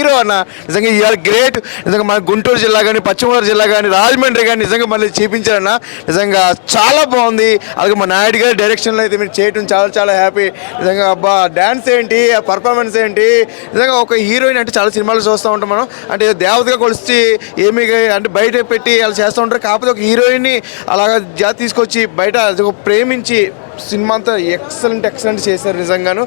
Hero అన్న. నిజంగా ఇవాళ గ్రేట్. నిజంగా మన గుంటూరు జిల్లా కానీ, పశ్చిమ గోదావరి జిల్లా కానీ, రాజమండ్రి కానీ నిజంగా మళ్ళీ చూపించారన్న. నిజంగా చాలా బాగుంది. అలాగే మా నాయుడు గారి డైరెక్షన్లో అయితే మీరు చేయడం చాలా చాలా హ్యాపీ. నిజంగా అబ్బా డ్యాన్స్ ఏంటి, ఆ పర్ఫార్మెన్స్ ఏంటి, నిజంగా ఒక హీరోయిన్ అంటే చాలా సినిమాలు చూస్తూ ఉంటాం మనం. అంటే దేవతగా కొలిచి ఏమి అంటే బయట పెట్టి అలా చేస్తూ ఉంటారు. కాకపోతే ఒక హీరోయిన్ని అలాగా తీసుకొచ్చి బయట ప్రేమించి సినిమా అంతా ఎక్సలెంట్ చేశారు. నిజంగాను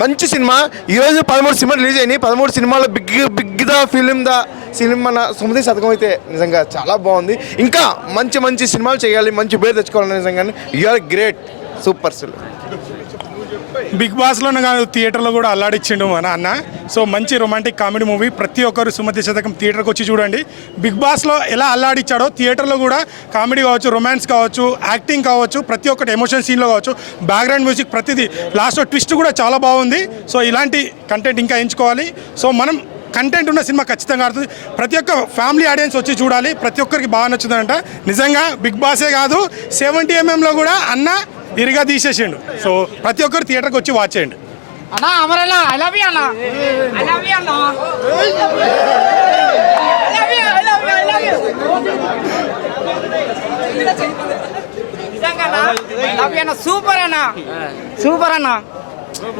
మంచి సినిమా. ఈరోజు 13 సినిమాలు రిలీజ్ అయినాయి. 13 సినిమాలో బిగ్ ద ఫిలిం మన సుమతి శతకం అయితే నిజంగా చాలా బాగుంది. ఇంకా మంచి సినిమాలు చేయాలి, మంచి పేరు తెచ్చుకోవాలి. నిజంగానే యూఆర్ గ్రేట్, సూపర్. బిగ్ బాస్లోనే కాదు, థియేటర్లో కూడా అల్లాడిచ్చిండు మన అన్న. సో మంచి రొమాంటిక్ కామెడీ మూవీ. ప్రతి ఒక్కరు సుమతి శతకం థియేటర్కి వచ్చి చూడండి. బిగ్ బాస్లో ఎలా అల్లాడిచ్చాడో థియేటర్లో కూడా కామెడీ కావచ్చు, రొమాన్స్ కావచ్చు, యాక్టింగ్ కావచ్చు, ప్రతి ఒక్కటి ఎమోషన్ సీన్లో కావచ్చు, బ్యాక్గ్రౌండ్ మ్యూజిక్ ప్రతిదీ, లాస్ట్లో ట్విస్ట్ కూడా చాలా బాగుంది. సో ఇలాంటి కంటెంట్ ఇంకా ఎంచుకోవాలి. సో మనం కంటెంట్ ఉన్న సినిమా ఖచ్చితంగా ఆడుతుంది. ప్రతి ఒక్క ఫ్యామిలీ ఆడియన్స్ వచ్చి చూడాలి. ప్రతి ఒక్కరికి బాగా నచ్చుతుందంట. నిజంగా బిగ్ బాసే కాదు, 70mm కూడా అన్న ఇరిగా తీసేసిండు. సో ప్రతి ఒక్కరు థియేటర్కి వచ్చి వాచ్ చేయండి. అన్నా అమరన్నా ఐ లవ్ యూ అన్నా. ఐ లవ్ యూ అన్నా. సూపర్ అన్నా, సూపర్ అన్నా,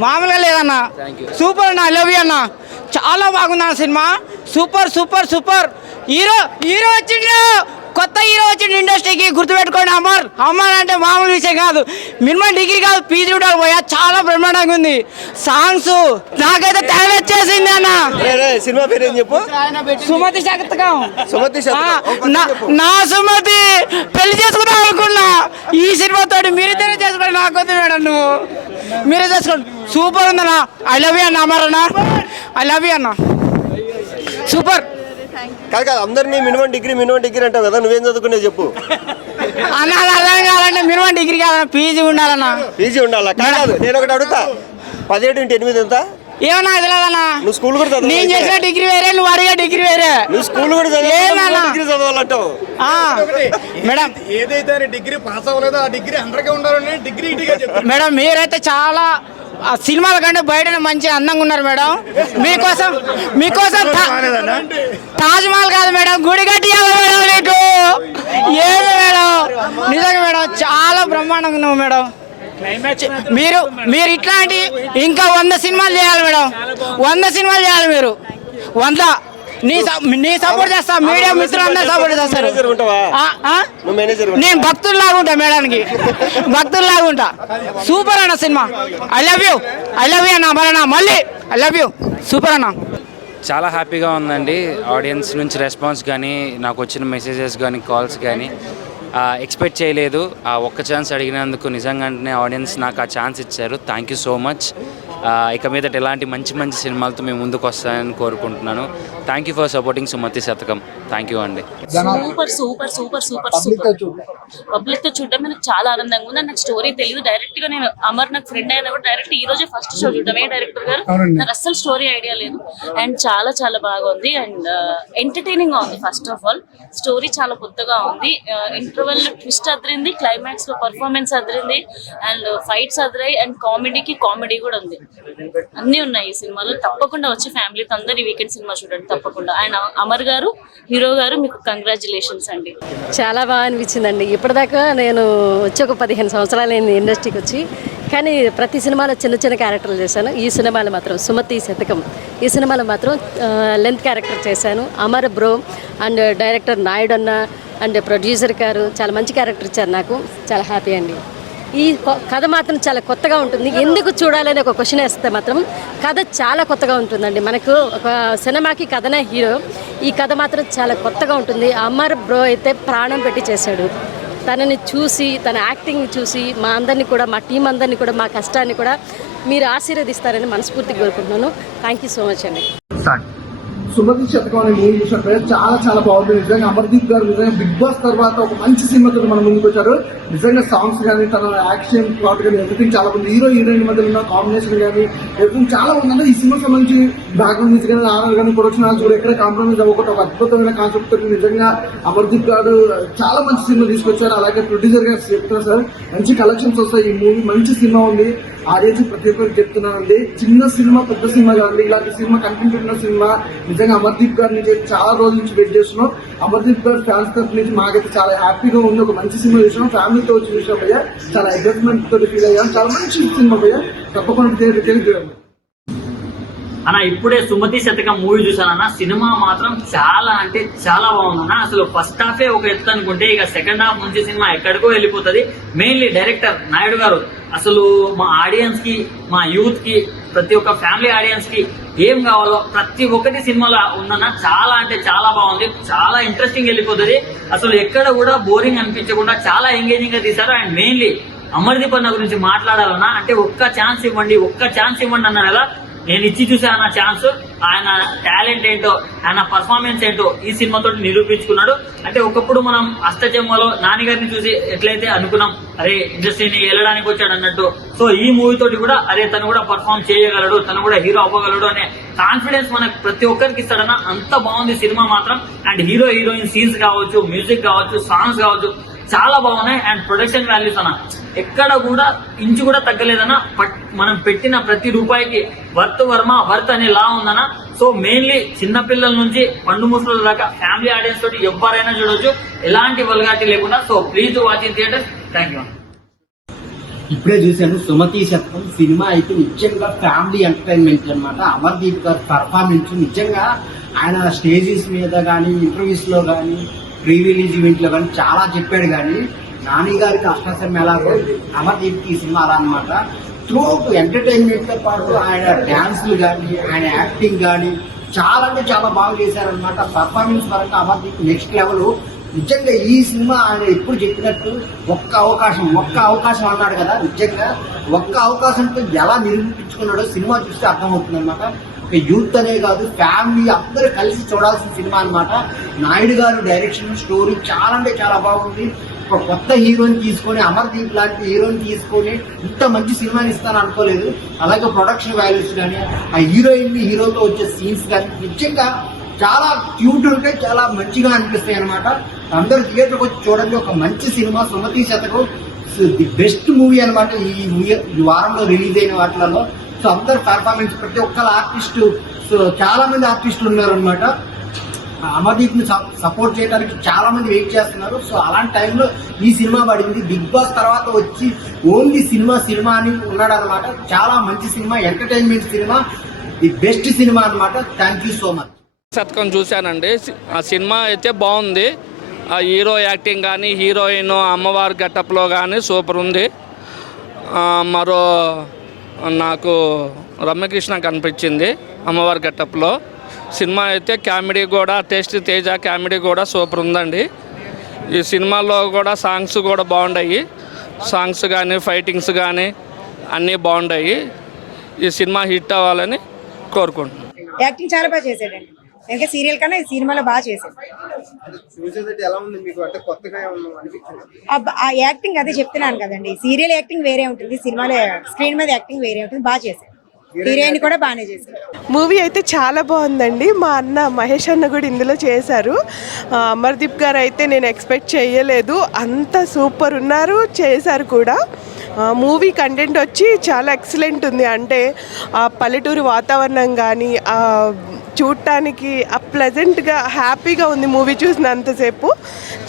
మామూలుగా లేదన్నా. సూపర్ అన్నా, ఐ లవ్ యూ అన్నా. చాలా బాగుంది అన్న సినిమా. సూపర్. హీరో వచ్చిండు, కొత్త హీరో వచ్చిండు ఇండస్ట్రీకి. గుర్తుపెట్టుకోండి, అమర్ అంటే మామూలు విషయం కాదు. మినిమం డిగ్రీ కాదు, పీజీ ఉండాలి పోయా. చాలా బ్రహ్మాండంగా ఉంది. సాంగ్స్ నాకైతే తెగ వచ్చేసింది అన్న. సినిమా పేరు ఏం చెప్పు? సుమతి శతకం. నా సుమతి పెళ్లి చేసుకుందాం అనుకున్నా. ఈ సినిమాతో మీరిద్దరే చేసుకోండి. నాకు వద్దు మేడం, నువ్వు మీరే చేసుకోండి. సూపర్ ఉందన్నా. ఐ లవ్ యూ అన్న. అమర్ అన్న, ఐ లవ్ యూ అన్న. సూపర్. కాదు అందరినీ మినిమం డిగ్రీ అంటావు కదా, నువ్వేం చదువుకునేది చెప్పు అన్న. అర్థం కావాలంటే మినిమం డిగ్రీ కాదన్న, పీజీ ఉండాలన్నా. పీజీ ఉండాలా? కాదు, నేను ఒకటి అడుగుతా, 17 × 8 ఎంత? ఏమన్నా తెలియదన్నా. నువ్వు స్కూల్ కూడా చదువు. నేను చేసిన డిగ్రీ వేరే, నువ్వు అడిగే డిగ్రీ వేరే. నువ్వు స్కూల్ కూడా డిగ్రీ చదవాలంటావు మేడం. ఏదైతే డిగ్రీ పాస్ అవ్వలేదో ఆ డిగ్రీ అందరికీ ఉండాలని డిగ్రీ మేడం మీరైతే చాలా సినిమాల కంటే బయటనే మంచి అందంగా ఉన్నారు మేడం. మీకోసం తాజ్ మహల్ కాదు మేడం, గుడి కట్టియాలి మేడం నీకు. ఏది మేడం, నిజంగా మేడం చాలా బ్రహ్మాండంగా ఉన్నావు మేడం. మీరు ఇట్లాంటి ఇంకా 100 సినిమాలు చేయాలి మేడం. 100 సినిమాలు చేయాలి మీరు. 100 నీ సపోర్ట్ చేస్తా. మీడియా మిత్రులందరూ సపోర్ట్ చేస్తారు. నేను భక్తుల్లాగా ఉంటా మేడానికి, భక్తుల్లాగా ఉంటా. సూపర్ అన్న సినిమా. ఐ లవ్ యూ అన్న. అమరన్నా మళ్ళీ ఐ లవ్ యూ. సూపర్ అన్న. చాలా హ్యాపీగా ఉందండి. ఆడియన్స్ నుంచి రెస్పాన్స్ కానీ, నాకు వచ్చిన మెసేజెస్ కానీ, కాల్స్ కానీ ఎక్స్పెక్ట్ చేయలేదు. ఆ ఒక్క ఛాన్స్ అడిగినందుకు నిజంగానే ఆడియన్స్ నాకు ఆ ఛాన్స్ ఇచ్చారు. Thank you so much. ఇక మీదట ఎలాంటి మంచి సినిమాలతో మేము ముందుకు వస్తాయని కోరుకుంటున్నాను. Thank you for supporting Sumathi Sathakam. Thank you అండి. సూపర్. పబ్లిక్తో చూడడం నాకు చాలా ఆనందంగా ఉంది. నాకు స్టోరీ తెలియదు. డైరెక్ట్గా నేను అమర్ నాకు ఫ్రెండ్ అయినా కూడా డైరెక్ట్ ఈ రోజే ఫస్ట్ షో చూడడం. డైరెక్టర్ గారు నాకు అస్సలు స్టోరీ ఐడియా లేదు. అండ్ చాలా బాగా ఉంది. అండ్ ఎంటర్టైనింగ్ గా ఉంది. ఫస్ట్ ఆఫ్ ఆల్ స్టోరీ చాలా కొత్తగా ఉంది. ఇంటర్వెల్ ట్విస్ట్ అదిరింది, క్లైమాక్స్ లో performance Adirindi, and fights అదిరాయి, and comedy కూడా ఉంది. అన్ని ఉన్నాయి ఈ సినిమాలో. తప్పకుండా వచ్చి ఫ్యామిలీతో అందరు వీకెండ్ సినిమా చూడండి తప్పకుండా. అండ్ అమర్ గారు, హీరో గారు, మీకు కంగ్రాచులేషన్స్ అండి. చాలా బాగా అనిపించిందండి. ఇప్పటిదాకా నేను వచ్చి ఒక 15 సంవత్సరాలు అయింది ఇండస్ట్రీకి వచ్చి. కానీ ప్రతి సినిమాలో చిన్న క్యారెక్టర్లు చేశాను. ఈ సినిమాలో మాత్రం సుమతి శతకం, ఈ సినిమాలో మాత్రం లెంత్ క్యారెక్టర్ చేశాను. Amar bro and director Naidu అన్న అండ్ ప్రొడ్యూసర్ గారు చాలా మంచి క్యారెక్టర్ ఇచ్చారు. నాకు చాలా హ్యాపీ అండి. ఈ కథ మాత్రం చాలా కొత్తగా ఉంటుంది. ఎందుకు చూడాలని ఒక క్వశ్చన్ వేస్తే మాత్రం కథ చాలా కొత్తగా ఉంటుందండి. మనకు ఒక సినిమాకి కథనే హీరో. ఈ కథ మాత్రం చాలా కొత్తగా ఉంటుంది. అమర్ బ్రో అయితే ప్రాణం పెట్టి చేశాడు. తనని చూసి, తన యాక్టింగ్ చూసి మా అందరినీ కూడా, మా టీం అందరినీ కూడా, మా కష్టాన్ని కూడా మీరు ఆశీర్వదిస్తారని మనస్ఫూర్తిగా కోరుకుంటున్నాను. థ్యాంక్ యూ సో మచ్ అండి. సుమతి శతకం అనే మూవీ చూసినట్టు చాలా చాలా బాగుంది. నిజంగా అమర్దీప్ గారు నిజంగా బిగ్ బాస్ తర్వాత ఒక మంచి సినిమాతో మన ముందుకు వచ్చారు. నిజంగా సాంగ్స్ కానీ తన యాక్షన్ ప్లాట్ కానీ ఎవ్రీథింగ్ చాలా ఉంది. హీరో హీరోయిన్ మధ్య ఉన్న కాంబినేషన్ కానీ ఎవ్రీథింగ్ చాలా ఉంది. అంటే ఈ సినిమా సంబంధించి బ్యాక్గ్రౌండ్ మ్యూజిక్ కానీ ఆర్ఆర్ కానీ ప్రొడక్షన్ హాల్స్ కూడా ఎక్కడ కాంప్రమైజ్ అవ్వకుండా ఒక అద్భుతమైన కాన్సెప్ట్ తోటి నిజంగా అమర్దీప్ గారు చాలా మంచి సినిమా తీసుకొచ్చారు. అలాగే ప్రొడ్యూసర్ గారు చెప్తున్నారు సార్ మంచి కలెక్షన్స్ వస్తాయి. ఈ మూవీ మంచి సినిమా ఉంది. ఆడియన్స్ ప్రతి ఒక్కరికి చెప్తున్నానండి, చిన్న సినిమా పెద్ద సినిమా కాదండి, ఇలాంటి సినిమా కంటెంట్ ఉన్న సినిమా. నిజంగా అమర్దీప్ గారి నుంచి చాలా రోజుల నుంచి వెయిట్ చేస్తున్నాం. అమర్దీప్ గారి ఫ్యాన్స్ తరఫు నుంచి మాకైతే చాలా హ్యాపీగా ఉంది. ఒక మంచి సినిమా చూసినాం, ఫ్యామిలీతో వచ్చి చూసాం భయ్యా. చాలా ఎగ్జైట్మెంట్ తోటి ఫీల్ అయ్యాం. చాలా మంచి సినిమా భయ్యా, తప్పకుండా తెలియజేయండి. అన్న ఇప్పుడే సుమతి శతకం మూవీ చూసానన్న. సినిమా మాత్రం చాలా అంటే చాలా బాగుందన్న. అసలు ఫస్ట్ హాఫే ఒక ఎత్తు అనుకుంటే ఇక సెకండ్ హాఫ్ నుంచి సినిమా ఎక్కడికో వెళ్ళిపోతుంది. మెయిన్లీ డైరెక్టర్ నాయుడు గారు అసలు మా ఆడియన్స్ కి, మా యూత్ కి, ప్రతి ఒక్క ఫ్యామిలీ ఆడియన్స్ కి ఏం కావాలో ప్రతి ఒక్కటి సినిమాలో ఉందన్న. చాలా అంటే చాలా బాగుంది, చాలా ఇంట్రెస్టింగ్ వెళ్ళిపోతుంది. అసలు ఎక్కడ కూడా బోరింగ్ అనిపించకుండా చాలా ఎంగేజింగ్ గా తీశారు. అండ్ మెయిన్లీ అమర్దీప్ అన్న గురించి మాట్లాడాలన్నా అంటే ఒక్క ఛాన్స్ ఇవ్వండి అన్నారు కదా. నేను ఇచ్చి చూసాను ఆ ఛాన్స్. ఆయన టాలెంట్ ఏంటో, ఆయన పర్ఫార్మెన్స్ ఏంటో ఈ సినిమాతో నిరూపించుకున్నాడు. అంటే ఒకప్పుడు మనం అష్టచెమ్మలో నాన్నగారిని చూసి ఎట్లయితే అనుకున్నాం అరే ఇండస్ట్రీని వెళ్ళడానికి వచ్చాడు అన్నట్టు, సో ఈ మూవీ తోటి కూడా అరే తను కూడా పర్ఫార్మ్ చేయగలడు, తను కూడా హీరో అవ్వగలడు అనే కాన్ఫిడెన్స్ మనకు ప్రతి ఒక్కరికి ఇస్తాడన్న. అంత బాగుంది సినిమా మాత్రం. అండ్ హీరో హీరోయిన్ సీన్స్ కావచ్చు, మ్యూజిక్ కావచ్చు, సాంగ్స్ కావచ్చు చాలా బాగున్నాయి. అండ్ ప్రొడక్షన్ వాల్యూస్ అన్న ఎక్కడ కూడా ఇంచు కూడా తగ్గలేదన్న. మనం పెట్టిన ప్రతి రూపాయికి వర్త్ అనే లా ఉందన్న. సో మెయిన్లీ చిన్నపిల్లల నుంచి పండు ముసలుల దాకా ఫ్యామిలీ ఆడియన్స్ తోటి ఎవరైనా చూడొచ్చు, ఎలాంటి వల్గాటి లేకుండా. So please watch in theatre. Thank you. ఇప్పుడే చూశాను సుమతి శతకం సినిమా అయితే నిజంగా ఫ్యామిలీ ఎంటర్టైన్మెంట్ అన్నమాట. అమర్దీప్ గారి పర్ఫార్మెన్స్ నిజంగా ఆయన స్టేజెస్ మీద కానీ, ఇంటర్వ్యూస్ లో కానీ, ప్రీ రిలీజ్ ఈవెంట్ లో కానీ చాలా చెప్పాడు. కానీ నాని గారికి అష్టాసం ఎలాగో అమర్దీప్ ఈ సినిమా అలా అనమాట. త్రూ ఎంటర్టైన్మెంట్ తో పాటు ఆయన డాన్స్లు కానీ, ఆయన యాక్టింగ్ కానీ చాలా అంటే చాలా బాగా చేశారనమాట. పర్ఫార్మెన్స్ పరంగా అమర్దీప్ నెక్స్ట్ లెవెల్. నిజంగా ఈ సినిమా ఆయన ఎప్పుడు చెప్పినట్టు ఒక్క అవకాశం అన్నాడు కదా. నిజంగా ఒక్క అవకాశంతో ఎలా నిరూపించుకున్నాడో సినిమా చూస్తే అర్థమవుతుంది అనమాట. యూత్ అనే కాదు, ఫ్యామిలీ అందరూ కలిసి చూడాల్సిన సినిమా అనమాట. నాయుడు గారు డైరెక్షన్, స్టోరీ చాలా అంటే చాలా బాగుంది. ఒక కొత్త హీరోని తీసుకొని, అమర్దీప్ లాంటి హీరోని తీసుకొని ఇంత మంచి సినిమాని ఇస్తాను అనుకోలేదు. అలాగే ప్రొడక్షన్ వాల్యూస్ కానీ, ఆ హీరోయిన్ హీరోతో వచ్చే సీన్స్ కానీ నిజంగా చాలా క్యూట్ ఉంటాయి, చాలా మంచిగా అనిపిస్తాయి అనమాట. అందరూ థియేటర్కి వచ్చి చూడండి. ఒక మంచి సినిమా సుమతి శతకం ది బెస్ట్ మూవీ అనమాట ఈ వారంలో రిలీజ్ అయిన వాటిలలో. సో అందరు పర్ఫార్మెన్స్, ప్రతి ఒక్కరు ఆర్టిస్టు, సో చాలా మంది ఆర్టిస్టులు ఉన్నారు అనమాట. అమర్దీప్ ని సపోర్ట్ చేయడానికి చాలా మంది వెయిట్ చేస్తున్నారు. సో అలాంటి టైంలో ఈ సినిమా పడింది. బిగ్ బాస్ తర్వాత వచ్చి ఓన్లీ సినిమా అని ఉన్నాడు అనమాట. చాలా మంచి సినిమా, ఎంటర్టైన్మెంట్ సినిమా, ది బెస్ట్ సినిమా అనమాట. Thank you so much. శతకం చూశానండి. ఆ సినిమా అయితే బాగుంది. ఆ హీరో యాక్టింగ్ కానీ, హీరోయిన్ అమ్మవారి గెటప్లో కానీ సూపర్ ఉంది. మరో నాకు రమ్యకృష్ణ కనిపించింది అమ్మవారి గెటప్లో. సినిమా అయితే కామెడీ కూడా, టేస్ట్ తేజ కామెడీ కూడా సూపర్ ఉందండి. ఈ సినిమాలో కూడా సాంగ్స్ కూడా బాగున్నాయి. సాంగ్స్ కానీ, ఫైటింగ్స్ కానీ అన్నీ బాగున్నాయి. ఈ సినిమా హిట్ అవ్వాలని కోరుకుంటున్నాను. యాక్టింగ్ చాలా బాగా చేశాడండి. ఇంకా సీరియల్ కన్నా ఈ సినిమాలో బాగా చేశాడు. ఆ యాక్టింగ్ అదే చెప్తున్నాను కదండి, సీరియల్ యాక్టింగ్ వేరే ఉంటుంది, సినిమాలో స్క్రీన్ మీద యాక్టింగ్ వేరే ఉంటుంది. బాగా చేశాడు. హీరోయిన్ కూడా బాగానే చేశారు. మూవీ అయితే చాలా బాగుందండి. మా అన్న మహేష్ అన్న కూడా ఇందులో చేశారు. అమర్దీప్ గారు అయితే నేను ఎక్స్పెక్ట్ చేయలేదు, అంత సూపర్ ఉన్నారు, చేశారు కూడా. మూవీ కంటెంట్ వచ్చి చాలా ఎక్సలెంట్ ఉంది. అంటే ఆ పల్లెటూరు వాతావరణం కానీ చూడటానికి ప్లెజెంట్గా హ్యాపీగా ఉంది మూవీ చూసినంతసేపు.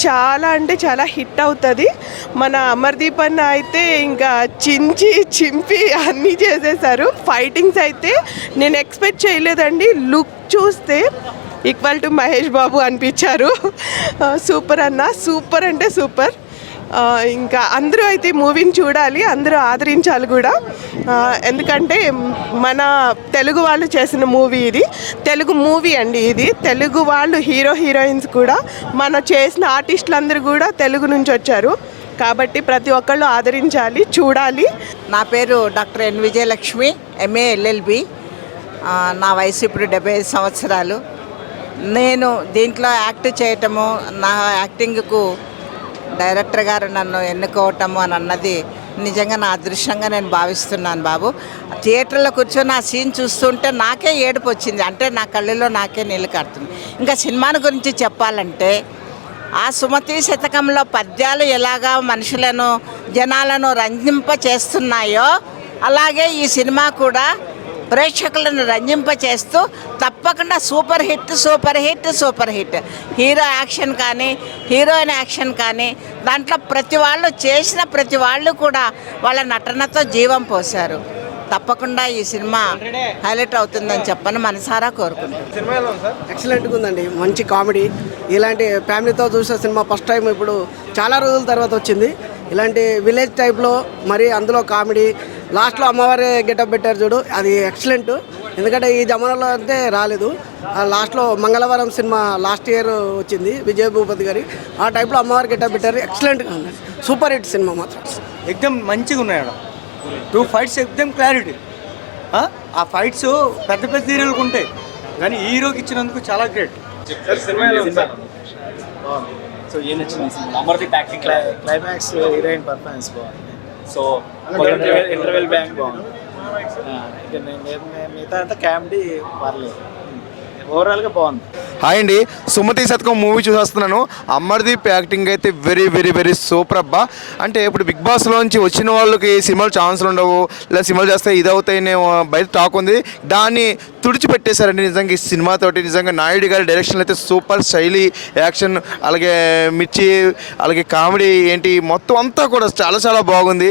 చాలా అంటే చాలా హిట్ అవుతుంది. మన అమర్దీప్ అన్న అయితే ఇంకా చింపి అన్నీ చేసేసారు. ఫైటింగ్స్ అయితే నేను ఎక్స్పెక్ట్ చేయలేదండి. లుక్ చూస్తే ఈక్వల్ టు మహేష్ బాబు అనిపించారు. సూపర్ అన్న, సూపర్ అంటే సూపర్. ఇంకా అందరూ అయితే మూవీని చూడాలి, అందరూ ఆదరించాలి కూడా. ఎందుకంటే మన తెలుగు వాళ్ళు చేసిన మూవీ ఇది, తెలుగు మూవీ అండి ఇది. తెలుగు వాళ్ళు హీరోయిన్స్ కూడా, మన చేసిన ఆర్టిస్టులు అందరూ కూడా తెలుగు నుంచి వచ్చారు. కాబట్టి ప్రతి ఒక్కళ్ళు ఆదరించాలి, చూడాలి. నా పేరు doctor N Vijayalakshmi, MA LLB. నా వయసు ఇప్పుడు 75 సంవత్సరాలు. నేను దీంట్లో యాక్ట్ చేయటము, నా యాక్టింగ్కు డైరెక్టర్ గారు నన్ను ఎన్నుకోవటము అని అన్నది నిజంగా నా అదృష్టంగా నేను భావిస్తున్నాను బాబు. థియేటర్లో కూర్చొని ఆ సీన్ చూస్తుంటే నాకే ఏడుపు వచ్చింది, అంటే నా కళ్ళలో నాకే నీళ్ళు కారుతుంది. ఇంకా సినిమాని గురించి చెప్పాలంటే ఆ సుమతి శతకంలో పద్యాలు ఎలాగా మనుషులను జనాలను రంజింప చేస్తున్నాయో అలాగే ఈ సినిమా కూడా ప్రేక్షకులను రంజింపచేస్తూ తప్పకుండా super hit super hit super hit. Hero action కానీ హీరోయిన్ యాక్షన్ కానీ దాంట్లో ప్రతి వాళ్ళు చేసిన ప్రతి వాళ్ళు కూడా వాళ్ళ నటనతో జీవం పోశారు. తప్పకుండా ఈ సినిమా హైలైట్ అవుతుందని చెప్పని మనసారా కోరుకుంటున్నాను. ఎక్సలెంట్గా ఉందండి, మంచి కామెడీ. ఇలాంటి ఫ్యామిలీతో చూసే సినిమా ఫస్ట్ టైం ఇప్పుడు చాలా రోజుల తర్వాత వచ్చింది. ఇలాంటి విలేజ్ టైప్లో మరి అందులో కామెడీ, లాస్ట్లో అమ్మవారి గెటప్ పెట్టారు చూడు, అది ఎక్సలెంట్. ఎందుకంటే ఈ జమానాలో అంటే రాలేదు. లాస్ట్లో మంగళవారం సినిమా లాస్ట్ ఇయర్ వచ్చింది విజయ్ భూపతి గారి, ఆ టైప్లో అమ్మవారి గెటప్ పెట్టారు. ఎక్సలెంట్గా ఉంది, సూపర్ హిట్ సినిమా మాత్రం. ఎక్దమ్ మంచిగా ఉన్నాయి. 2 ఫైట్స్ ఎక్దమ్ క్లారిటీ. ఆ ఫైట్స్ పెద్ద పెద్ద హీరోలకు ఉంటాయి కానీ హీరోకి ఇచ్చినందుకు చాలా గ్రేట్. సో ఏం నచ్చింది Amardeep acting, climax, heroine performance బాగుంది. సో ఇంటర్వెల్ బ్యాంక్ బాగుంది. మిగతా అంతా కామెడీ పర్లేదు, ఓవరాల్గా బాగుంది. హాయ్ అండి, సుమతి శతకం మూవీ చూసేస్తున్నాను. అమర్దీప్ యాక్టింగ్ అయితే వెరీ వెరీ వెరీ సూపర్ అబ్బా. అంటే ఇప్పుడు బిగ్ బాస్లోంచి వచ్చిన వాళ్ళకి సినిమాలు ఛాన్సులు ఉండవు, లేదా సినిమాలు చేస్తే ఇదవుతాయనే బయట టాక్ ఉంది. దాన్ని తుడిచిపెట్టేశారండి నిజంగా ఈ సినిమాతోటి. నిజంగా నాయుడు గారి డైరెక్షన్ అయితే సూపర్ శైలి, యాక్షన్, అలాగే మిర్చి, అలాగే కామెడీ ఏంటి మొత్తం అంతా కూడా చాలా చాలా బాగుంది.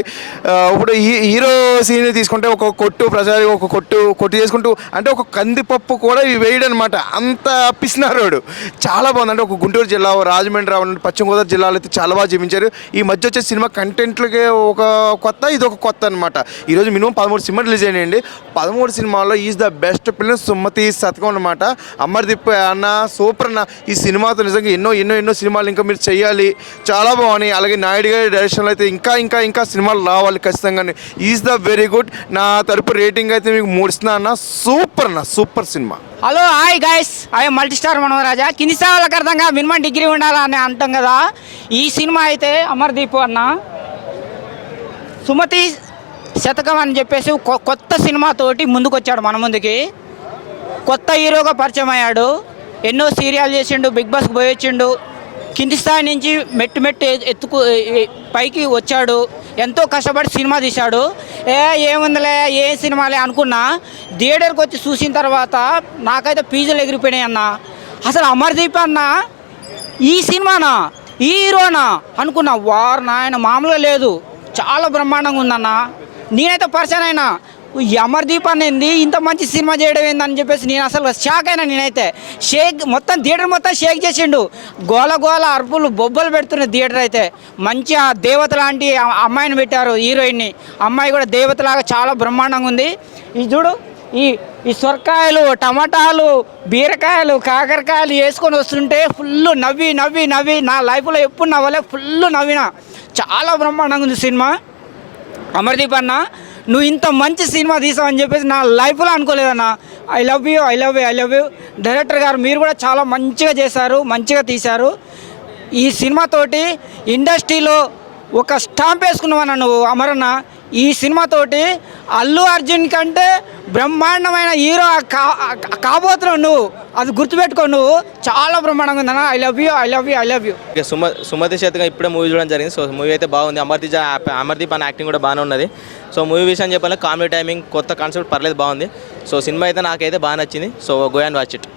ఇప్పుడు హీరో సీన్ తీసుకుంటే ఒక కొట్టు ప్రసారి ఒక కొట్టు చేసుకుంటూ అంటే ఒక కందిపప్పు కూడా వేయడం అనమాట, అంత పిసినారోడు. చాలా బాగుంది. అంటే ఒక గుంటూరు జిల్లా, రాజమండ్రి, పశ్చిమ గోదావరి జిల్లాలో అయితే చాలా బాగా చూపించారు. ఈ మధ్య వచ్చే సినిమా కంటెంట్లకి ఒక కొత్త, ఇది ఒక కొత్త అనమాట. ఈరోజు మినిమం 13 సినిమాలు రిలీజ్ అయినాయండి. 13 సినిమాల్లో is the best film Sumathi Sathakam అనమాట. అమర్దీప్ అన్న సూపర్ అన్న. ఈ సినిమాతో నిజంగా ఎన్నో ఎన్నో ఎన్నో సినిమాలు ఇంకా మీరు చేయాలి, చాలా బాగున్నాయి. అలాగే నాయుడు గారి డైరెక్షన్లో అయితే ఇంకా ఇంకా ఇంకా సినిమాలు రావాలి ఖచ్చితంగా. Is the very good. నా తరపు రేటింగ్ అయితే మీకు 3 ఇస్తున్నా అన్న. సూపర్ అన్న, సూపర్ సినిమా. Hello hi guys, I multi star Manoraja. కింది స్థాయిలకు అర్థంగా మినిమం డిగ్రీ ఉండాలని అంటాం కదా. ఈ సినిమా అయితే అమర్దీప్ అన్న సుమతి శతకం అని చెప్పేసి కొత్త సినిమాతోటి ముందుకు వచ్చాడు మన ముందుకి. కొత్త హీరోగా పరిచయం అయ్యాడు. ఎన్నో సీరియల్ చేసిండు, బిగ్ బాస్కి పోయి వచ్చిండు. కింది స్థాయి నుంచి మెట్టు పైకి వచ్చాడు. ఎంతో కష్టపడి సినిమా తీశాడు. ఏముందిలే ఏ సినిమాలే అనుకున్నా, థియేటర్కి వచ్చి చూసిన తర్వాత నాకైతే పీజులు ఎగిరిపోయినాయి అన్న. అసలు అమర్దీప్ అన్న ఈ సినిమానా, ఈ హీరోనా అనుకున్నా. వారు నాయన మామూలుగా లేదు, చాలా బ్రహ్మాండంగా ఉందన్న. నేనైతే పరిచయం అయినా ఈ అమర్దీప్ అనేది ఇంత మంచి సినిమా చేయడం ఏందని చెప్పేసి నేను అసలు షాక్ అయినా. నేనైతే మొత్తం థియేటర్ మొత్తం షేక్ చేసిండు. గోల గోల అరుపులు బొబ్బలు పెడుతున్న థియేటర్ అయితే. మంచిగా దేవత లాంటి అమ్మాయిని పెట్టారు, హీరోయిన్ని. అమ్మాయి కూడా దేవతలాగా చాలా బ్రహ్మాండంగా ఉంది. ఈ చూడు, ఈ సొరకాయలు, టమాటాలు, బీరకాయలు, కాకరకాయలు వేసుకొని వస్తుంటే ఫుల్ నవ్వి నవ్వి నవ్వి నా లైఫ్లో ఎప్పుడు నవ్వలే, ఫుల్ నవ్విన. చాలా బ్రహ్మాండంగా ఉంది సినిమా. అమర్దీప్ అన్న, నువ్వు ఇంత మంచి సినిమా తీసావని చెప్పేసి నా లైఫ్లో అనుకోలేదన్న. I love you, I love you, I love you. Director గారు మీరు కూడా చాలా మంచిగా చేశారు, మంచిగా తీశారు. ఈ సినిమాతోటి ఇండస్ట్రీలో ఒక స్టాంప్ వేసుకున్నావన్న నువ్వు అమరన్న. ఈ సినిమాతోటి అల్లు అర్జున్ కంటే బ్రహ్మాండమైన హీరో కాబోతున్నావు నువ్వు. అది గుర్తుపెట్టుకో, నువ్వు చాలా బ్రహ్మాండంగా ఉందన్న. I love you, I love you, I love you. Sumathi Sathakam ఇప్పుడే మూవీ చూడడం జరిగింది. సో మూవీ అయితే బాగుంది. అమర్దీప్ అన్న యాక్టింగ్ కూడా బాగానే ఉన్నది. సో మూవీ విషయం చెప్పాలి, కామెడీ టైమింగ్, కొత్త కాన్సెప్ట్ పర్లేదు, బాగుంది. సో సినిమా అయితే నాకైతే బాగా నచ్చింది. So go and watch it.